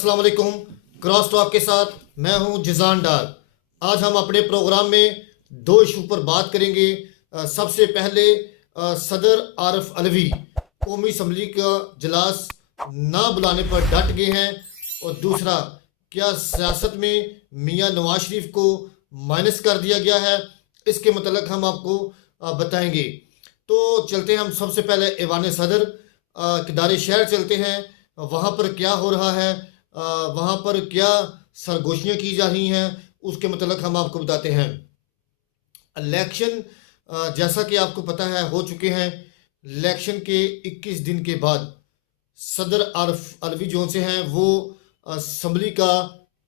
अस्सलाम वालेकुम। Cross talk के साथ मैं हूं जिजान डार। आज हम अपने प्रोग्राम में दो इशू पर बात करेंगे। सबसे पहले सदर आरिफ अलवी कौमी असम्बली का इजलास ना बुलाने पर डट गए हैं, और दूसरा, क्या सियासत में मियां नवाज शरीफ को माइनस कर दिया गया है, इसके मतलब हम आपको बताएंगे। तो चलते हैं हम सबसे पहले ऐवान सदर किदारे शहर चलते हैं। वहाँ पर क्या हो रहा है, वहाँ पर क्या सरगोशियाँ की जा रही हैं, उसके मतलब हम आपको बताते हैं। इलेक्शन जैसा कि आपको पता है हो चुके हैं। इलेक्शन के 21 दिन के बाद सदर आरिफ अलवी जो से हैं वो असम्बली का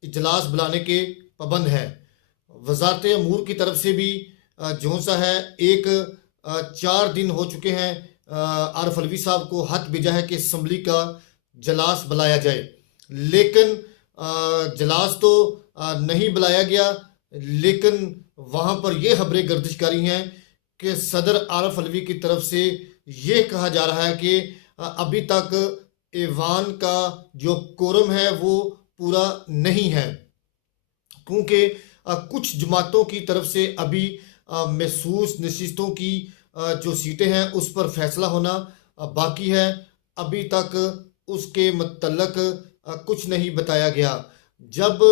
इजलास बुलाने के पाबंद हैं। वजारत अमूर की तरफ से भी जो सा है एक 4 दिन हो चुके हैं आरिफ अलवी साहब को हथ भेजा है कि असम्बली का इजलास बुलाया जाए, लेकिन इजलास तो नहीं बुलाया गया। लेकिन वहाँ पर ये खबरें गर्दिशकारी हैं कि सदर आरिफ अलवी की तरफ से ये कहा जा रहा है कि अभी तक ऐवान का जो कोरम है वो पूरा नहीं है, क्योंकि कुछ जमातों की तरफ से अभी महसूस नशिस्तों की जो सीटें हैं उस पर फैसला होना बाकी है। अभी तक उसके मतलब कुछ नहीं बताया गया। जब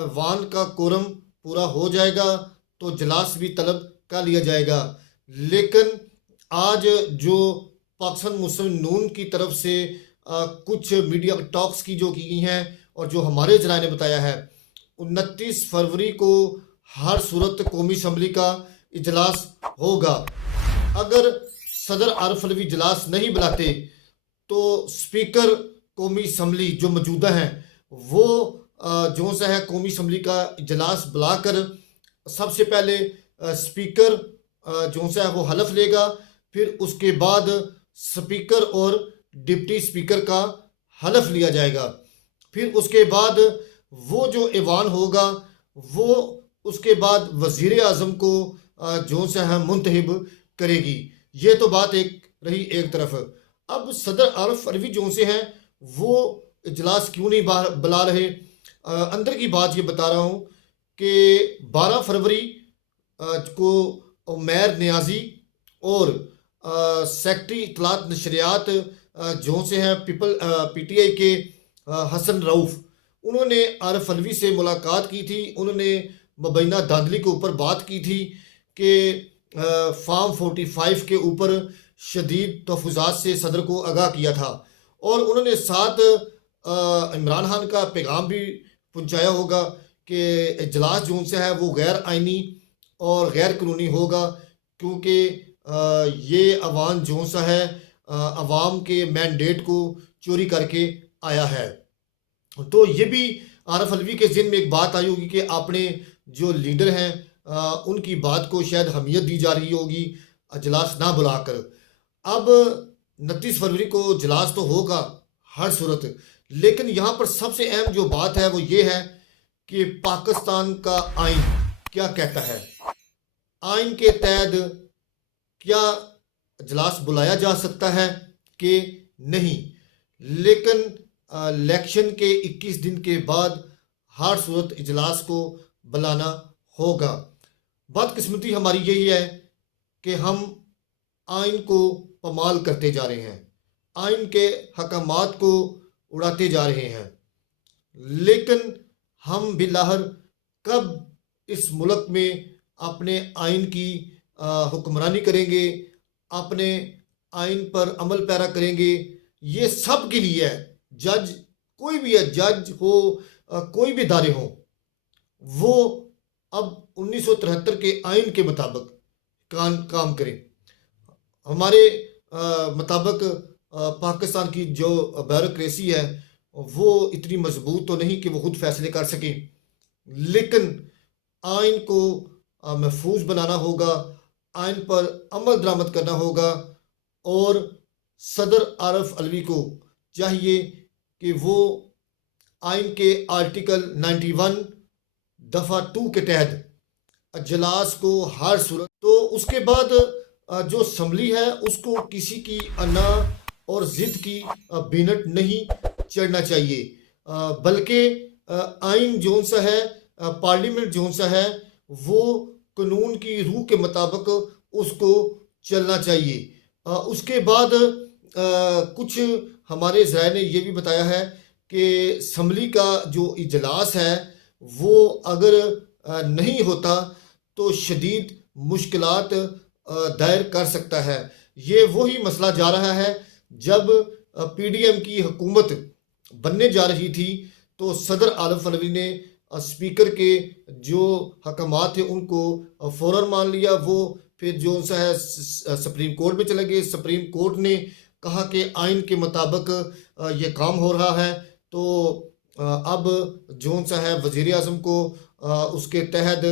ऐवान का कोरम पूरा हो जाएगा तो इजलास भी तलब कर लिया जाएगा। लेकिन आज जो पाकिस्तान मुस्लिम नून की तरफ से कुछ मीडिया टॉक्स की जो की गई हैं और जो हमारे जराए ने बताया है, 29 फरवरी को हर सूरत कौमी असम्बली का इजलास होगा। अगर सदर आरिफ अलवी इजलास नहीं बुलाते तो स्पीकर कौमी असम्बली जो मौजूदा हैं वो जो सा है कौमी असम्बली का इजलास बुलाकर सबसे पहले स्पीकर जो सा है वो हलफ लेगा, फिर उसके बाद स्पीकर और डिप्टी स्पीकर का हलफ लिया जाएगा। फिर उसके बाद वो जो ऐवान होगा वो उसके बाद वज़ीर आज़म को जो सा है मुंतहिब करेगी। ये तो बात एक रही एक तरफ। अब सदर आरिफ अलवी जो से हैं वो इजलास क्यों नहीं बुला रहे, अंदर की बात ये बता रहा हूँ कि 12 फरवरी को उमैर नियाजी और सेक्रेटरी इत्तलात नशरियात जो से हैं PTI के हसन रऊफ़, उन्होंने आरिफ अलवी से मुलाकात की थी। उन्होंने मुबैना धांधली के ऊपर बात की थी कि फार्म 45 के ऊपर शदीद तहफ़्फ़ुज़ात से सदर को आगाह किया था, और उन्होंने साथ इमरान खान का पैगाम भी पहुँचाया होगा कि इजलास जो से है वो गैर आइनी और गैर कानूनी होगा, क्योंकि ये अवान जो सा है अवाम के मैंडेट को चोरी करके आया है। तो ये भी आरिफ अलवी के ज़हन में एक बात आई होगी कि आपने जो लीडर हैं उनकी बात को शायद अहमियत दी जा रही होगी इजलास ना बुलाकर। अब 29 फरवरी को इजलास तो होगा हर सूरत, लेकिन यहाँ पर सबसे अहम जो बात है वो ये है कि पाकिस्तान का आइन क्या कहता है। आइन के तहत क्या इजलास बुलाया जा सकता है कि नहीं, लेकिन इलेक्शन के 21 दिन के बाद हर सूरत इजलास को बुलाना होगा। बदकिस्मती हमारी यही है कि हम आइन को पमाल करते जा रहे हैं, आइन के हकामात को उड़ाते जा रहे हैं, लेकिन हम बिलाहर कब इस मुल्क में अपने आइन की हुक्मरानी करेंगे, अपने आइन पर अमल पैरा करेंगे। ये सब के लिए है। जज कोई भी है, जज हो कोई भी इदारे हो, वो अब 1973 के आइन के मुताबिक काम करें। हमारे मुताबिक पाकिस्तान की जो ब्यूरोक्रेसी है वो इतनी मजबूत तो नहीं कि वो खुद फैसले कर सके, लेकिन आइन को महफूज बनाना होगा, आइन पर अमल दरामद करना होगा, और सदर आरिफ अलवी को चाहिए कि वो आइन के आर्टिकल 91 दफ़ा 2 के तहत इजलास को हर सूरत, तो उसके बाद जो असम्बली है उसको किसी की अना और ज़िद की बीनट नहीं चढ़ना चाहिए। बल्कि आइन जोन सा है, पार्लियामेंट जोन सा है, वो कानून की रूह के मुताबिक उसको चलना चाहिए। उसके बाद कुछ हमारे ज़राए ने ये भी बताया है कि असम्बली का जो इजलास है वो अगर नहीं होता तो शदीद मुश्किलात दायर कर सकता है। ये वही मसला जा रहा है जब पीडीएम की हुकूमत बनने जा रही थी तो सदर आरिफ अलवी ने स्पीकर के जो हकमात थे उनको फ़ौरन मान लिया। वो फिर जो सा है सुप्रीम कोर्ट में चले गए। सुप्रीम कोर्ट ने कहा कि आइन के मुताबिक ये काम हो रहा है, तो अब जो सा है वज़ीर आज़म को उसके तहत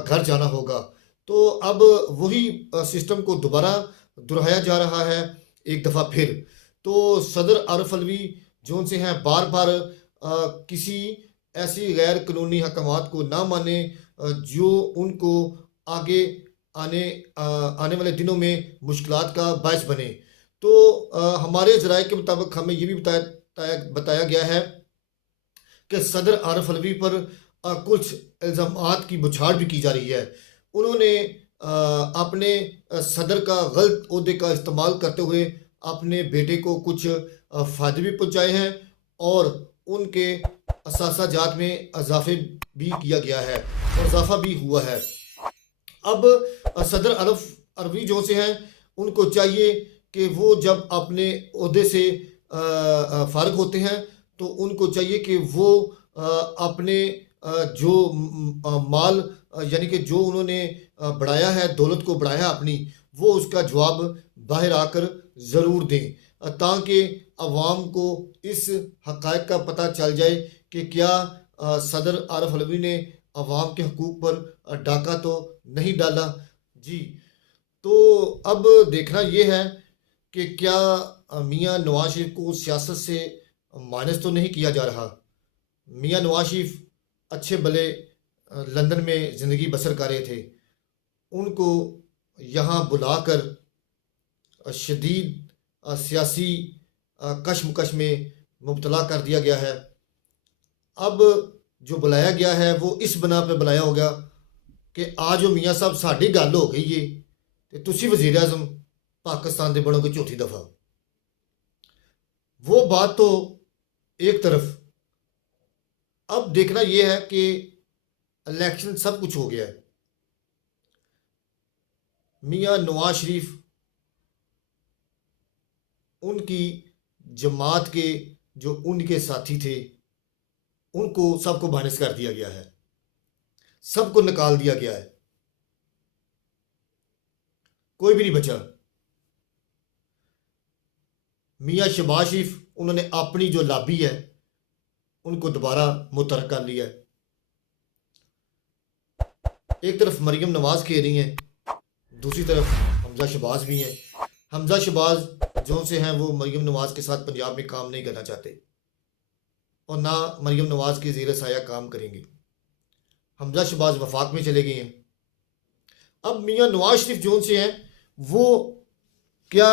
घर जाना होगा। तो अब वही सिस्टम को दोबारा दोहराया जा रहा है एक दफ़ा फिर। तो सदर आरिफ अलवी जो से हैं बार बार किसी ऐसी गैर कानूनी हकमात को ना माने जो उनको आगे आने वाले दिनों में मुश्किलात का बायस बने। तो हमारे ज़राए के मुताबिक हमें ये भी बताया गया है कि सदर आरिफ अलवी पर कुछ इल्ज़ामात की बुछाड़ भी की जा रही है। उन्होंने अपने सदर का गलत ओहदे का इस्तेमाल करते हुए अपने बेटे को कुछ फ़ायदे भी पहुँचाए हैं और उनके असासाजात में इजाफे भी किया गया है और इजाफा भी हुआ है। अब सदर आरिफ अलवी जो से हैं उनको चाहिए कि वो जब अपने ओहदे से फारिग होते हैं तो उनको चाहिए कि वो अपने जो माल यानी कि जो उन्होंने बढ़ाया है, दौलत को बढ़ाया अपनी, वो उसका जवाब बाहर आकर ज़रूर दें ताकि अवाम को इस हक़ाइक़ का पता चल जाए कि क्या सदर आरिफ अलवी ने अवाम के हकूक़ पर डाका तो नहीं डाला। जी, तो अब देखना ये है कि क्या मियाँ नवाज शरीफ को सियासत से माइनस तो नहीं किया जा रहा। मियाँ नवाज शरीफ अच्छे भले लंदन में ज़िंदगी बसर कर रहे थे, उनको यहाँ बुलाकर शदीद सियासी कशमकश में मुब्तला कर दिया गया है। अब जो बुलाया गया है वो इस बना पर बुलाया होगा कि आज मियाँ साहब साड़ी गल हो गई है तो तुसी वज़ीर आज़म पाकिस्तान दे बनोगे चौथी दफ़ा। वो बात तो एक तरफ। अब देखना यह है कि इलेक्शन सब कुछ हो गया है। मियाँ नवाज शरीफ उनकी जमात के जो उनके साथी थे उनको सबको माइनस कर दिया गया है, सबको निकाल दिया गया है, कोई भी नहीं बचा। मियाँ शहबाज शरीफ उन्होंने अपनी जो लाबी है उनको दोबारा मुतहर्रिक कर लिया है। एक तरफ मरियम नवाज कह रही हैं, दूसरी तरफ हमजा शहबाज भी हैं। हमजा शहबाज जो से हैं वो मरियम नवाज के साथ पंजाब में काम नहीं करना चाहते और ना मरियम नवाज के ज़ेर साया काम करेंगे। हमजा शहबाज वफाक में चले गए हैं। अब मियाँ नवाज शरीफ जो से हैं वो क्या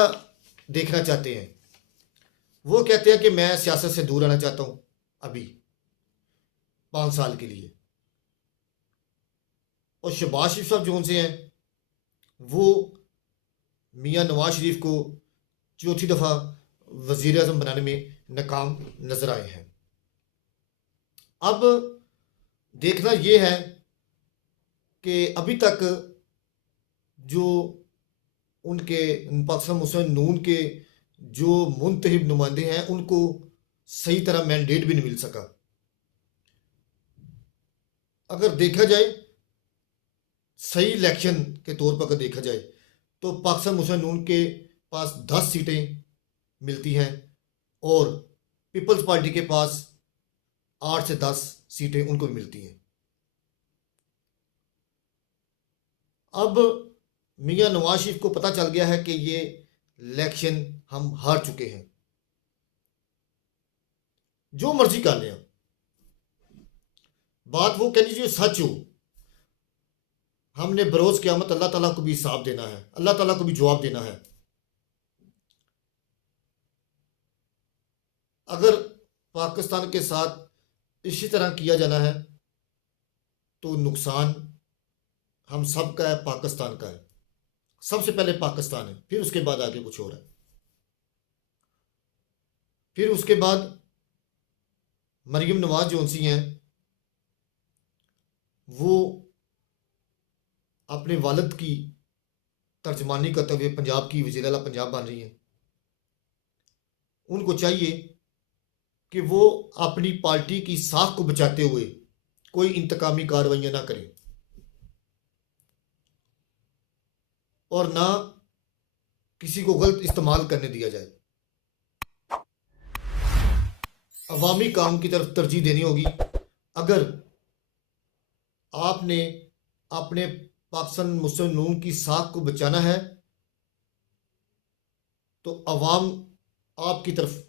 देखना चाहते हैं? वो कहते हैं कि मैं सियासत से दूर रहना चाहता हूँ अभी 5 साल के लिए। और शहबाज शरीफ साहब जो से हैं वो मियाँ नवाज शरीफ को चौथी दफ़ा वज़ीर आज़म बनाने में नाकाम नज़र आए हैं। अब देखना ये है कि अभी तक जो उनके पाकिस्तान मुस्लिम नून के जो मुंतखब नुमाइंदे हैं उनको सही तरह मैंडेट भी नहीं मिल सका। अगर देखा जाए सही इलेक्शन के तौर पर अगर देखा जाए तो पाकिस्तान मुस्लिम नून के पास 10 सीटें मिलती हैं और पीपल्स पार्टी के पास 8 से 10 सीटें उनको मिलती हैं। अब मियाँ नवाज शरीफ को पता चल गया है कि ये इलेक्शन हम हार चुके हैं, जो मर्जी कर लें। बात वो कह लीजिए सच हो, हमने बरोज क़यामत अल्लाह ताला को भी हिसाब देना है, अल्लाह ताला को भी जवाब देना है। अगर पाकिस्तान के साथ इसी तरह किया जाना है तो नुकसान हम सब का है, पाकिस्तान का है। सबसे पहले पाकिस्तान है, फिर उसके बाद आगे कुछ और है। फिर उसके बाद मरीम नवाज जो सी हैं वो अपने वालिद की तर्जमानी करते हुए पंजाब की वज़ीर आला पंजाब बन रही हैं। उनको चाहिए कि वो अपनी पार्टी की साख को बचाते हुए कोई इंतकामी कार्रवाइयां ना करें और ना किसी को गलत इस्तेमाल करने दिया जाए। अवामी काम की तरफ तरजीह देनी होगी। अगर आपने अपने पाकिस्तान मुस्लिम नून की साख को बचाना है तो अवाम आपकी तरफ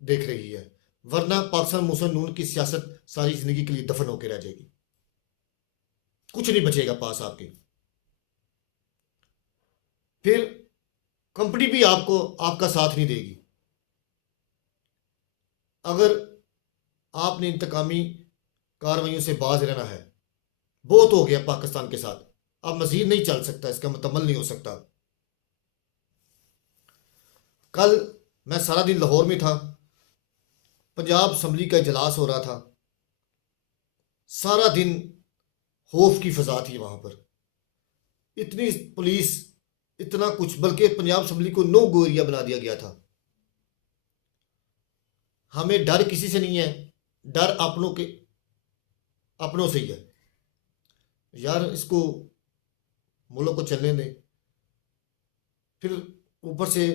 देख रही है, वरना पाकिस्तान मुस्लिम नून की सियासत सारी जिंदगी के लिए दफन होकर रह जाएगी, कुछ नहीं बचेगा पास आपके। फिर कंपनी भी आपको आपका साथ नहीं देगी। अगर आपने इंतकामी कार्रवाइयों से बाज रहना है, बहुत हो गया पाकिस्तान के साथ, अब मजीद नहीं चल सकता, इसका मुकम्मल नहीं हो सकता। कल मैं सारा दिन लाहौर में था, पंजाब असम्बली का इजलास हो रहा था। सारा दिन खौफ की फजा थी वहां पर, इतनी पुलिस, इतना कुछ, बल्कि पंजाब असम्बली को नो गो एरिया बना दिया गया था। हमें डर किसी से नहीं है, डर अपनों से ही है। यार इसको मुल्क को चलने दें। फिर ऊपर से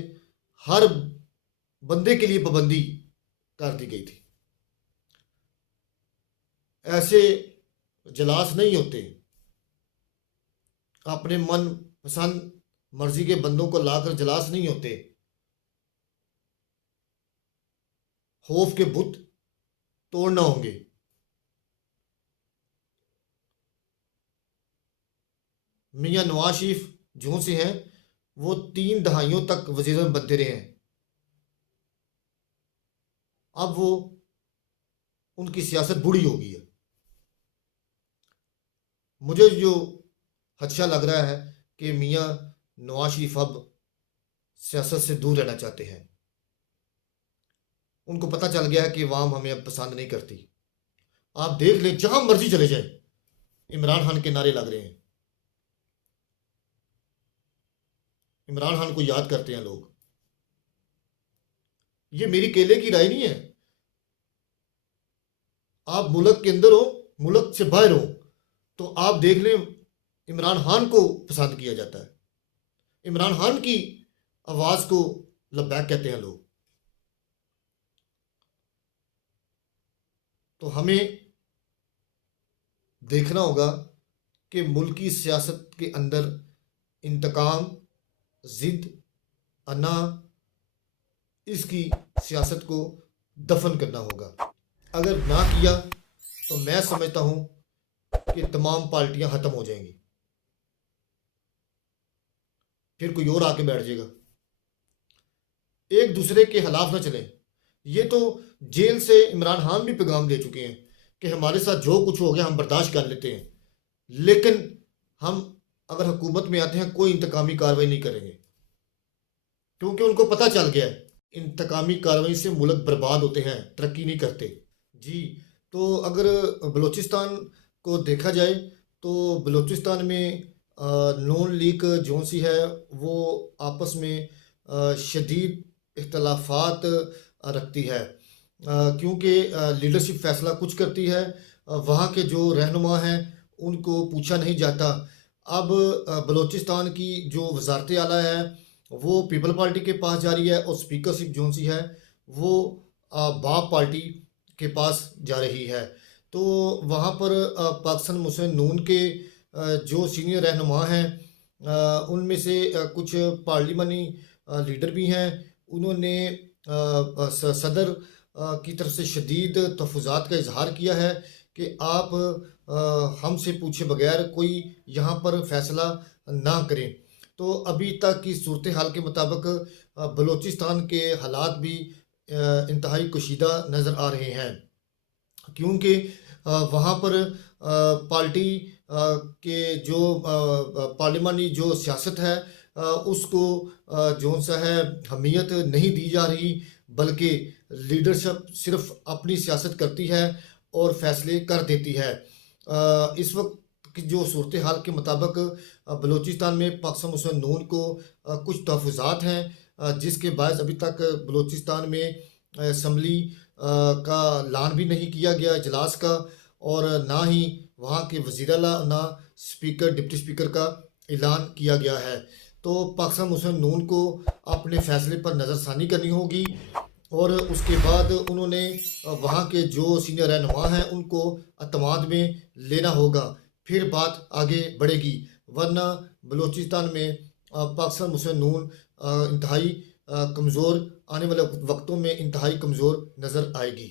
हर बंदे के लिए पाबंदी कर दी गई थी। ऐसे जलास नहीं होते, अपने मन पसंद मर्जी के बंदों को लाकर जलास नहीं होते। खौफ के बुत तोड़ना होंगे। मियां नवाज शरीफ जो से हैं वो 3 दहाइयों तक वजीर बनते रहे हैं। अब वो उनकी सियासत बुरी हो गई है। मुझे जो खदशा लग रहा है कि मियां नवाज शरीफ अब सियासत से दूर रहना चाहते हैं। उनको पता चल गया है कि अवाम हमें अब पसंद नहीं करती। आप देख लें, जहां मर्जी चले जाए इमरान खान के नारे लग रहे हैं। इमरान खान को याद करते हैं लोग। ये मेरी केले की राय नहीं है। आप मुल्क के अंदर हो, मुल्क से बाहर हो, तो आप देख लें इमरान खान को पसंद किया जाता है। इमरान खान की आवाज को लब्बैक कहते हैं लोग। तो हमें देखना होगा कि मुल्की सियासत के अंदर इंतकाम, जिद, अना, इसकी सियासत को दफन करना होगा। अगर ना किया तो मैं समझता हूं कि तमाम पार्टियां खत्म हो जाएंगी, फिर कोई और आके बैठ जाएगा। एक दूसरे के खिलाफ ना चलें। ये तो जेल से इमरान खान भी पैगाम दे चुके हैं कि हमारे साथ जो कुछ हो गया हम बर्दाश्त कर लेते हैं, लेकिन हम अगर हुकूमत में आते हैं कोई इंतकामी कार्रवाई नहीं करेंगे, क्योंकि उनको पता चल गया है इंतकामी कार्रवाई से मुल्क बर्बाद होते हैं, तरक्की नहीं करते। जी, तो अगर बलूचिस्तान को देखा जाए तो बलूचिस्तान में नून लीग जो सी है वो आपस में शदीद इख्तलाफात रखती है, क्योंकि लीडरशिप फैसला कुछ करती है, वहाँ के जो रहनुमा हैं उनको पूछा नहीं जाता। अब बलूचिस्तान की जो वजारत आला है वो पीपल पार्टी के पास जा रही है और स्पीकरशिप जो सी है वो बाप पार्टी के पास जा रही है। तो वहाँ पर पाकिस्तान मुस्लिम नून के जो सीनियर रहनुमा हैं उनमें से कुछ पार्लिमानी लीडर भी हैं। उन्होंने सदर की तरफ से शदीद तहफ़्फ़ुज़ात का इजहार किया है कि आप हमसे पूछे बगैर कोई यहाँ पर फैसला ना करें। तो अभी तक की सूरत हाल के मुताबिक बलूचिस्तान के हालात भी इंतहाई कशीदा नज़र आ रहे हैं, क्योंकि वहाँ पर पार्टी के जो पार्लिमानी जो सियासत है उसको जो सा है अहमियत नहीं दी जा रही, बल्कि लीडरशिप सिर्फ अपनी सियासत करती है और फैसले कर देती है। इस वक्त की जो सूरत हाल के मुताबिक बलूचिस्तान में पाकिस्तान मुस्लिम नून को कुछ तहफ़्फ़ुज़ात हैं, जिसके बायस अभी तक बलूचिस्तान में असम्बली का ऐलान भी नहीं किया गया इजलास का, और ना ही वहाँ के वज़ीर आला ना स्पीकर डिप्टी स्पीकर का ऐलान किया गया है। तो पाकिस्तान मुस्लिम नून को अपने फ़ैसले पर नज़रसानी करनी होगी, और उसके बाद उन्होंने वहाँ के जो सीनियर रहनुमा हैं उनको अतमाद में लेना होगा, फिर बात आगे बढ़ेगी। वरना बलूचिस्तान में पाकिस्तान मुस्लिम नून इंतहाई कमज़ोर, आने वाले वक्तों में इंतहाई कमज़ोर नज़र आएगी।